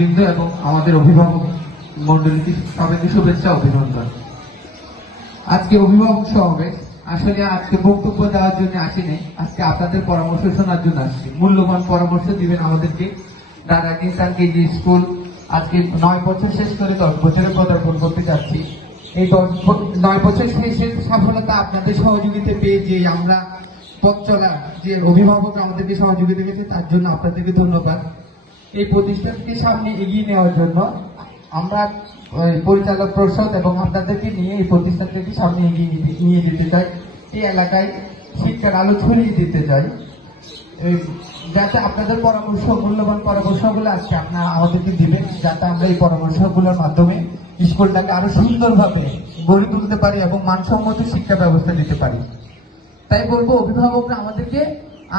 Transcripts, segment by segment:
বৃন্দ এবং আমাদের অভিভাবক মন্ডলীকে সবাইকে শুভেচ্ছা অভিনন্দন। আজকে অভিভাবক সমাবেশ, আসলে আজকে বক্তব্য দেওয়ার জন্য আসিনি, আজকে আপনাদের পরামর্শ শোনার জন্য আসছি। মূল্যবান পরামর্শ দিবেন আমাদেরকে। দাদা কিষান কেজি স্কুল আজকে 9 বছর শেষ করে 10 বছরে পদার্পণ করতে যাচ্ছি। এই 9 বছর শেষের সফলতা আপনাদের সহযোগিতা পেয়ে যে আমরা পথ চলা যে অভিভাবক আমাদেরকে সহযোগিতা পেয়েছে তার জন্য আপনাদেরকে ধন্যবাদ। এই প্রতিষ্ঠানকে সামনে এগিয়ে নেওয়ার জন্য আমরা পরিচালক পরিষদ এবং আপনাদেরকে নিয়ে এই প্রতিষ্ঠানটাকে সামনে এগিয়ে নিয়ে যেতে চাই। এই এলাকায় শিক্ষার আলো ছড়িয়ে দিতে চাই, যাতে আপনাদের পরামর্শ, মূল্যবান পরামর্শগুলো আজকে আপনারা আমাদেরকে দিবেন, যাতে আমরা এই পরামর্শগুলোর মাধ্যমে স্কুলটাকে আরো সুন্দরভাবে গড়ে তুলতে পারি এবং মানসম্মত শিক্ষা ব্যবস্থা দিতে পারি। তাই বলবো, অভিভাবকরা আমাদেরকে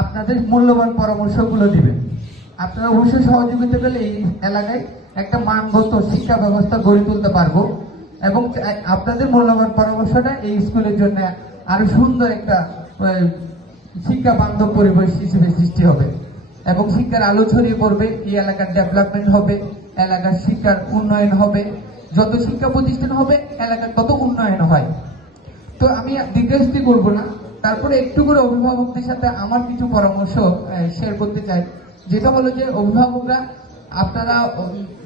আপনাদের মূল্যবান পরামর্শগুলো দিবেন। আপনারা অবশ্যই সহযোগিতা পেলে এই এলাকায় একটা মানগত শিক্ষা ব্যবস্থা গড়ে তুলতে পারবো এবং আপনাদের মূল্যবান পরামর্শটা এই স্কুলের জন্য আরো সুন্দর একটা শিক্ষা বান্ধব পরিবেশ হিসেবে সৃষ্টি হবে এবং শিক্ষার আলো ছড়িয়ে পড়বে। এই এলাকার ডেভেলপমেন্ট হবে, এলাকার শিক্ষার উন্নয়ন হবে। যত শিক্ষা প্রতিষ্ঠান হবে এলাকার তত উন্নয়ন হয়। তো আমি দীর্ঘায়িত করবো না, তারপরে একটু করে অভিভাবকদের সাথে আমার কিছু পরামর্শ শেয়ার করতে চাই। যেটা হলো যে অভিভাবকরা আপনারা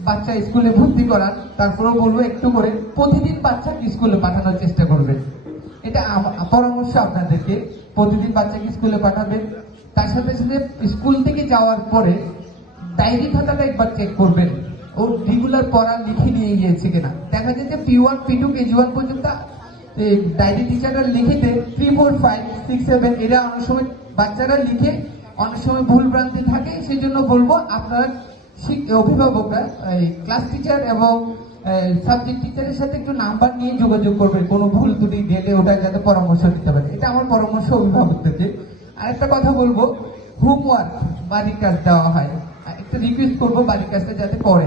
বাচ্চা স্কুলে ভর্তি করান, তারপরেও বলবো একটু করে প্রতিদিন বাচ্চাকে স্কুলে পাঠানোর চেষ্টা করবেন। এটা পরামর্শ আপনাদেরকে, প্রতিদিন বাচ্চাকে স্কুলে পাঠাবেন। তার সাথে সাথে স্কুল থেকে যাওয়ার পরে ডায়েরি খাতাটা একবার চেক করবেন, ও রেগুলার পড়া লিখে নিয়ে গিয়েছে কিনা। দেখা যায় যে P1 P2 KG1 পর্যন্ত ডায়েরি টিচাররা লিখেতে 3 4 5 6 7 এরা অনেক সময় বাচ্চারা লিখে অনেক সময় ভুল ভ্রান্তি থাকে। সেই জন্য বলবো আপনারা অভিভাবকরা ক্লাস টিচার এবং সাবজেক্ট টিচারের সাথে একটু নাম্বার নিয়ে যোগাযোগ করবেন, কোনো ভুল ত্রুটি গেলে ওটা যাতে পরামর্শ দিতে পারে। এটা আমার পরামর্শ অভিভাবকদেরকে। আর একটা কথা বলবো, হোমওয়ার্ক বাড়ির কাজ দেওয়া হয়, একটা রিকোয়েস্ট করবো বাড়ির কাজটা যাতে করে।